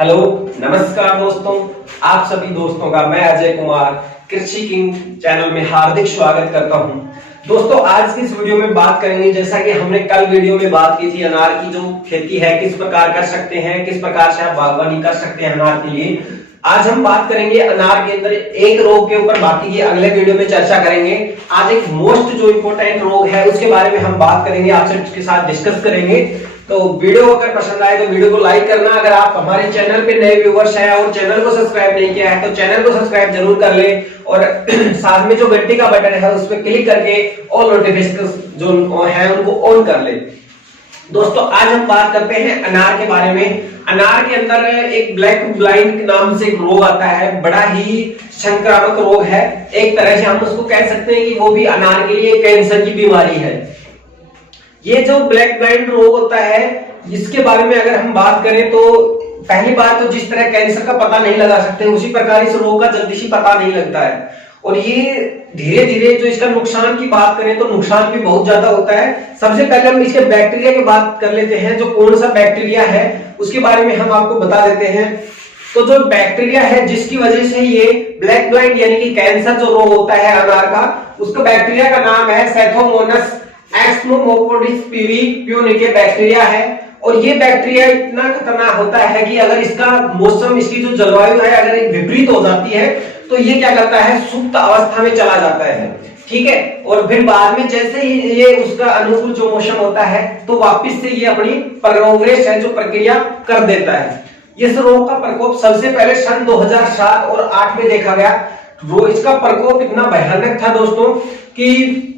Hello, नमस्कार दोस्तों। आप सभी दोस्तों का मैं अजय कुमार कृषि किंग चैनल में हार्दिक स्वागत करता हूं। दोस्तों, आज की इस वीडियो में बात करेंगे, जैसा कि हमने कल वीडियो में बात की थी, अनार की जो खेती है किस प्रकार कर सकते हैं, किस प्रकार से आप बागवानी कर सकते हैं अनार के लिए। आज हम बात करेंगे अनार के अंदर एक रोग के ऊपर, बाकी की अगले वीडियो में चर्चा करेंगे। आज एक मोस्ट जो इम्पोर्टेंट रोग है उसके बारे में हम बात करेंगे, आपसे उसके साथ डिस्कस करेंगे। तो वीडियो अगर पसंद आए तो वीडियो को लाइक करना। अगर आप हमारे चैनल पे नए व्यूअर्स हैं और चैनल को सब्सक्राइब नहीं किया है तो चैनल को सब्सक्राइब जरूर कर ले, और साथ में जो घंटी का बटन है उस पर क्लिक करके ऑल नोटिफिकेशन जो है उनको ऑन कर ले। दोस्तों, आज हम बात करते हैं अनार के बारे में। अनार के अंदर एक ब्लैक ब्लाइंड नाम से एक रोग आता है, बड़ा ही संक्रामक रोग है। एक तरह से हम उसको कह सकते हैं कि वो भी अनार के लिए कैंसर की बीमारी है। ये जो ब्लैक ब्लाइंड रोग होता है, इसके बारे में अगर हम बात करें तो पहली बात तो जिस तरह कैंसर का पता नहीं लगा सकते, उसी प्रकार इस रोग का जल्दी से पता नहीं लगता है। और ये धीरे धीरे जो इसका नुकसान की बात करें तो नुकसान भी बहुत ज्यादा होता है। सबसे पहले हम इसके बैक्टीरिया की बात कर लेते हैं। जो कौन सा बैक्टीरिया है उसके बारे में हम आपको बता देते हैं। तो जो बैक्टीरिया है जिसकी वजह से ये ब्लैक ब्लाइंड यानी कि कैंसर जो रोग होता है अनार का, उसका बैक्टीरिया का नाम है सैथोमोनस एक्समोमोकोडिस पीवी प्यूनिके बैक्टीरिया है। और ये बैक्टीरिया इतना खतरनाक होता है कि अगर इसका मौसम, इसकी जो जलवायु है अगर एक विपरीत हो जाती है तो ये क्या करता है, सुप्त अवस्था में चला जाता है। ठीक है, और फिर बाद में जैसे ही ये उसका अनुकूल जो मौसम होता है तो वापस से ये अपनी प्रोग्रेस है जो प्रक्रिया कर देता है। इस रोग का प्रकोप सबसे पहले सन 2007 और 8 में देखा गया। इसका प्रकोप इतना भयानक था दोस्तों कि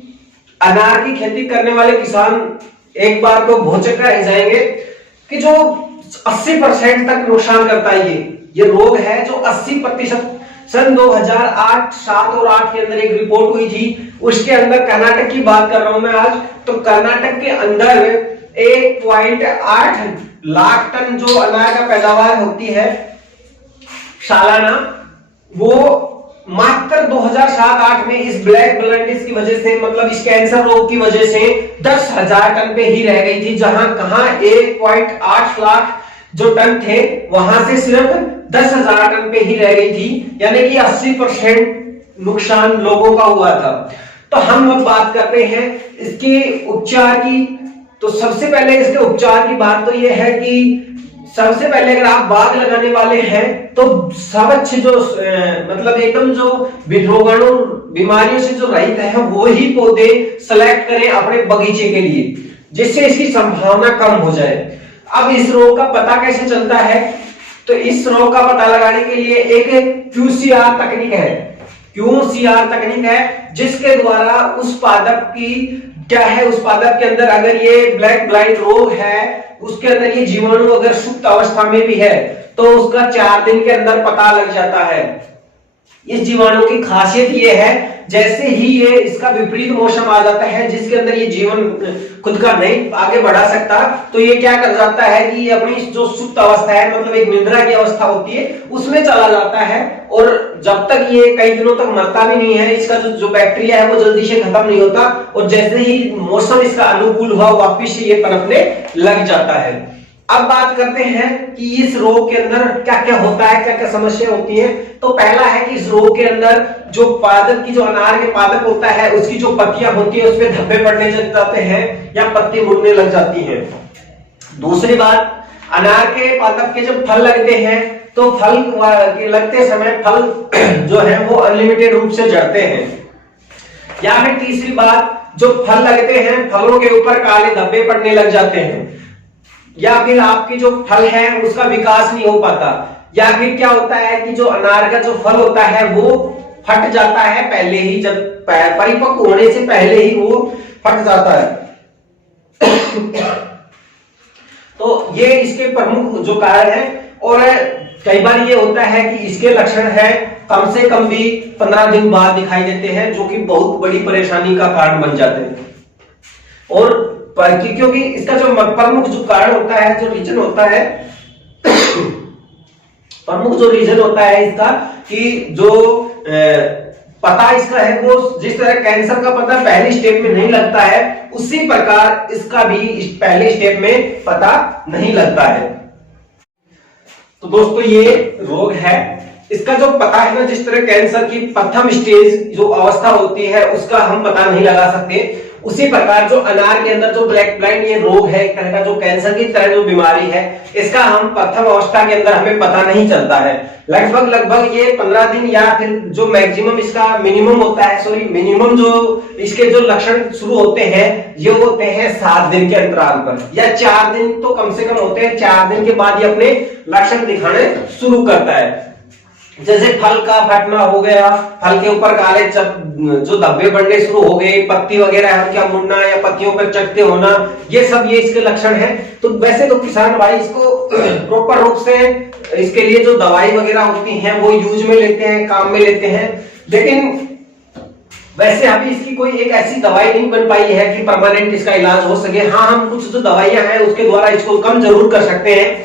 अनार की खेती करने वाले किसान एक बार तो भौचक्का रह जाएंगे कि जो 80% तक नुकसान करता है। ये रोग है जो 80%। सन 2008, 7 और 8 के अंदर एक रिपोर्ट हुई थी, उसके अंदर कर्नाटक की बात कर रहा हूं मैं आज। तो कर्नाटक के अंदर 1.8 लाख टन जो अनार का पैदावार होती है सालाना, वो मात्र 2007-8 में इस ब्लैक ब्लाइंडिस की वजह से, मतलब इस कैंसर रोग की वजह से 10,000 टन पे ही रह गई थी। जहां कहां 1.8 लाख जो टन थे वहां से सिर्फ 10,000 टन पे ही रह गई थी, यानी कि 80% नुकसान लोगों का हुआ था। तो हम अब बात करते हैं इसके उपचार की। तो सबसे पहले इसके उपचार की बात तो यह है कि सबसे पहले अगर आप बाग लगाने वाले हैं तो सब अच्छे जो मतलब एकदम जो रोगाणु बीमारियों से जो रहित है वो ही पौधे सेलेक्ट करें अपने बगीचे के लिए, जिससे इसकी संभावना कम हो जाए। अब इस रोग का पता कैसे चलता है, तो इस रोग का पता लगाने के लिए एक QCR तकनीक है। QCR तकनीक है जिसके द्वारा उस पादप की क्या है, उस पादप के अंदर अगर ये ब्लैक ब्लाइंड रोग है, उसके अंदर ये जीवाणु अगर सुप्त अवस्था में भी है तो उसका 4 दिन के अंदर पता लग जाता है। इस जीवाणु की खासियत ये है, जैसे ही ये इसका विपरीत मौसम आ जाता है जिसके अंदर ये जीवन खुद का नहीं आगे बढ़ा सकता, तो ये क्या कर जाता है कि ये अपनी जो सुप्त अवस्था है, मतलब एक निद्रा की अवस्था होती है, उसमें चला जाता है। और जब तक ये कई दिनों तक मरता भी नहीं है, इसका जो बैक्टीरिया है वो जल्दी से खत्म नहीं होता, और जैसे ही मौसम इसका अनुकूल हुआ वापिस ये पनपने लग जाता है। अब बात करते हैं कि इस रोग के अंदर क्या क्या होता है, क्या क्या समस्या होती है। तो पहला है कि इस रोग के अंदर जो पादप की, जो अनार के पादप होता है, उसकी जो पत्तियां होती है उस पे धब्बे पड़ने लग जाते हैं या पत्ती मुड़ने लग जाती हैं। दूसरी बात, अनार के पादप के जब फल लगते हैं तो फल लगते समय फल जो है वो अनलिमिटेड रूप से झड़ते हैं। या फिर तीसरी बात, जो फल लगते हैं फलों के ऊपर काले धब्बे पड़ने लग जाते हैं। या फिर आपकी जो फल है उसका विकास नहीं हो पाता। या फिर क्या होता है कि जो अनार का जो फल होता है वो फट जाता है पहले ही, जब परिपक्व होने से पहले ही वो फट जाता है। तो ये इसके प्रमुख जो कारण है। और कई बार ये होता है कि इसके लक्षण है कम से कम भी 15 दिन बाद दिखाई देते हैं, जो कि बहुत बड़ी परेशानी का कारण बन जाते हैं। और क्योंकि इसका जो प्रमुख जो कारण होता है, जो रीजन होता है, प्रमुख जो रीजन होता है इसका कि जो पता इसका है वो जिस तरह कैंसर का पता पहले स्टेप में नहीं लगता है, उसी प्रकार इसका भी पहले स्टेप में पता नहीं लगता है। तो दोस्तों ये रोग है। इसका जो पता है ना, जिस तरह कैंसर की प्रथम स्टेज जो अवस्था होती है उसका हम पता नहीं लगा सकते, उसी प्रकार जो अनार के अंदर जो ब्लैक ब्लाइंड ये रोग है, एक तरह का जो कैंसर की तरह जो बीमारी है, इसका हम प्रथम अवस्था के अंदर हमें पता नहीं चलता है। लगभग ये 15 दिन या फिर जो मैक्सिमम इसका मिनिमम होता है, मिनिमम जो इसके जो लक्षण शुरू होते हैं ये होते हैं 7 दिन के अंतराल पर, या 4 दिन तो कम से कम होते हैं। 4 दिन के बाद ये अपने लक्षण दिखाने शुरू करता है। जैसे फल का फटना हो गया, फल के ऊपर काले जो धब्बे बढ़ने शुरू हो गए, पत्ती वगैरह हल्का मुड़ना या पत्तियों पर चकते होना, ये सब ये इसके लक्षण हैं। तो वैसे तो किसान भाई इसको प्रॉपर रूप से इसके लिए जो दवाई वगैरह होती हैं वो यूज में लेते हैं, काम में लेते हैं, लेकिन वैसे अभी इसकी कोई एक ऐसी दवाई नहीं बन पाई है कि परमानेंट इसका इलाज हो सके। हाँ, हम कुछ जो दवाइयां हैं उसके द्वारा इसको कम जरूर कर सकते हैं।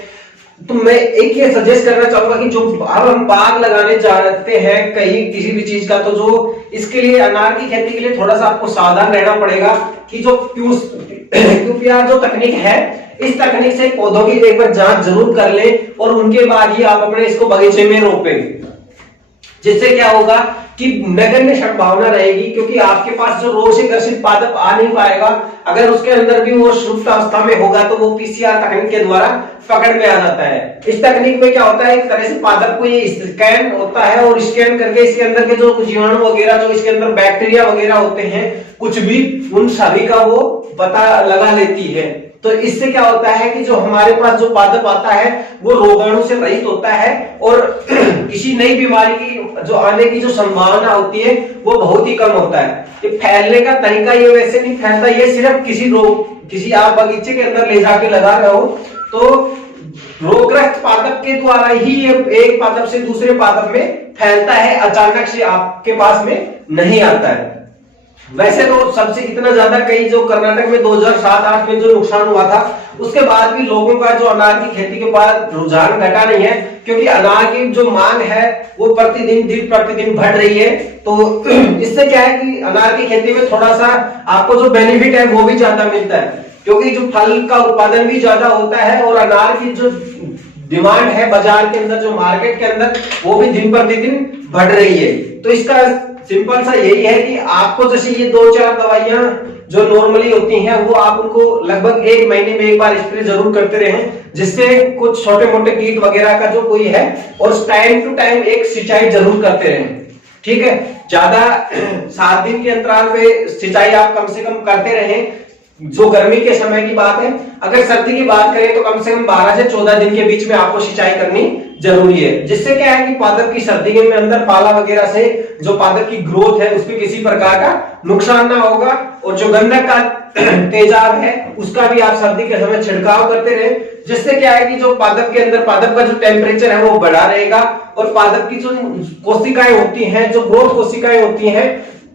तो मैं एक ये सजेस्ट करना चाहूंगा कि जो अब हम बाग लगाने चाहते हैं कहीं किसी भी चीज का, तो जो इसके लिए अनार की खेती के लिए थोड़ा सा आपको सावधान रहना पड़ेगा कि जो क्यूपीआर जो तकनीक है, इस तकनीक से पौधों की एक बार जांच जरूर कर ले और उनके बाद ही आप अपने इसको बगीचे में रोपेंगे। जिससे क्या होगा कि नगण्य संभावना रहेगी, क्योंकि आपके पास जो रोग से ग्रसित पादप आ नहीं पाएगा। अगर उसके अंदर भी वो सुप्त अवस्था में होगा तो वो पीसीआर तकनीक के द्वारा पकड़ में आ जाता है। इस तकनीक में क्या होता है, एक तरह से पादप को ये स्कैन होता है और स्कैन करके इसके अंदर के जो जीवाणु वगैरह, जो इसके अंदर बैक्टीरिया वगैरह होते हैं, कुछ भी, उन सभी का वो पता लगा लेती है। तो इससे क्या होता है कि जो हमारे पास जो पादप आता है वो रोगाणु से रहित होता है और किसी नई बीमारी की जो आने की जो संभावना होती है वो बहुत ही कम होता है। ये फैलने का तरीका ये वैसे नहीं फैलता, ये सिर्फ किसी आप बगीचे के अंदर ले जाके लगा रहे हो तो रोगग्रस्त पादप के द्वारा ही ये एक पादप से दूसरे पादप में फैलता है, अचानक से आपके पास में नहीं आता है। वैसे तो सबसे इतना ज्यादा कई जो कर्नाटक में 2007-8 में जो नुकसान हुआ था, उसके बाद भी लोगों का जो अनार की खेती के बाद रुझान घटा नहीं है, क्योंकि अनार की जो मांग है वो दिन प्रतिदिन बढ़ रही है। तो इससे क्या है कि अनार की खेती में थोड़ा सा आपको जो बेनिफिट है वो भी ज्यादा मिलता है, क्योंकि जो फल का उत्पादन भी ज्यादा होता है और अनार की जो डिमांड है बाजार के अंदर, जो मार्केट के अंदर, वो भी दिन प्रतिदिन बढ़ रही है। तो इसका सिंपल सा यही है कि आपको जैसे ये 2-4 दवाइयां जो नॉर्मली होती हैं वो आप उनको लगभग 1 महीने में एक बार स्प्रे जरूर करते रहें, जिससे कुछ छोटे मोटे कीट वगैरह का जो कोई है, और टाइम टू टाइम एक सिंचाई जरूर करते रहें। ठीक है, ज्यादा 7 दिन के अंतराल पे सिंचाई आप कम से कम करते रहें, जो गर्मी के समय की बात है। अगर सर्दी की बात करें तो कम से कम 12 से 14 दिन के बीच में आपको सिंचाई करनी जरूरी है, जिससे क्या है कि पादप की सर्दी के में अंदर पाला वगैरह से जो पादप की ग्रोथ है उसमें किसी प्रकार का नुकसान ना होगा, और जो गंधक का तेजाब है उसका भी आप सर्दी के समय छिड़काव करते रहे, जिससे क्या है कि जो पादप के अंदर पादप का जो टेम्परेचर है वो बढ़ा रहेगा, और पादप की जो कोशिकाएं होती हैं, जो ग्रोथ कोशिकाएं होती हैं,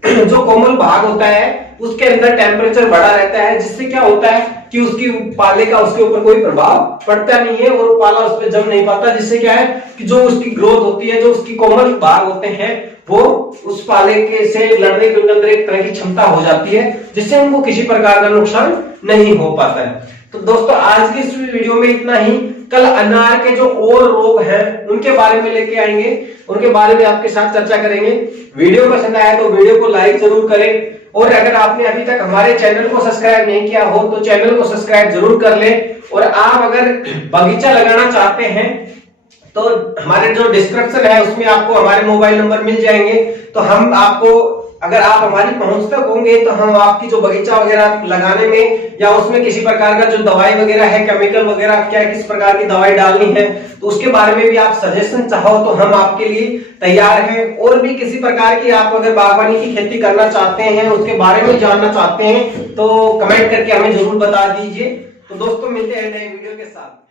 जो कोमल भाग होता है उसके अंदर टेम्परेचर बढ़ा रहता है, जिससे क्या होता है कि उसकी पाले का उसके ऊपर कोई प्रभाव पड़ता नहीं है और पाला उस पर जम नहीं पाता, जिससे क्या है कि जो उसकी ग्रोथ होती है, जो उसकी कोमल भाग होते हैं, वो उस पाले के से लड़ने के अंदर एक तरह की क्षमता हो जाती है, जिससे उनको किसी प्रकार का नुकसान नहीं हो पाता है। तो दोस्तों आज की इस वीडियो में इतना ही। कल अनार के जो और रोग हैं उनके बारे में लेके आएंगे, उनके बारे में आपके साथ चर्चा करेंगे। वीडियो पसंद आया तो वीडियो को लाइक जरूर करें, और अगर आपने अभी तक हमारे चैनल को सब्सक्राइब नहीं किया हो तो चैनल को सब्सक्राइब जरूर कर लें। और आप अगर बगीचा लगाना चाहते हैं तो हमारे जो डिस्क्रिप्शन है उसमें आपको हमारे मोबाइल नंबर मिल जाएंगे, तो हम आपको, अगर आप हमारी पहुंच तक होंगे तो हम आपकी जो बगीचा वगैरह लगाने में या उसमें किसी प्रकार का जो दवाई वगैरह है, केमिकल वगैरह क्या किस प्रकार की दवाई डालनी है, तो उसके बारे में भी आप सजेशन चाहो तो हम आपके लिए तैयार हैं। और भी किसी प्रकार की आप अगर बागवानी की खेती करना चाहते हैं, उसके बारे में जानना चाहते हैं, तो कमेंट करके हमें जरूर बता दीजिए। तो दोस्तों मिलते हैं नए वीडियो के साथ।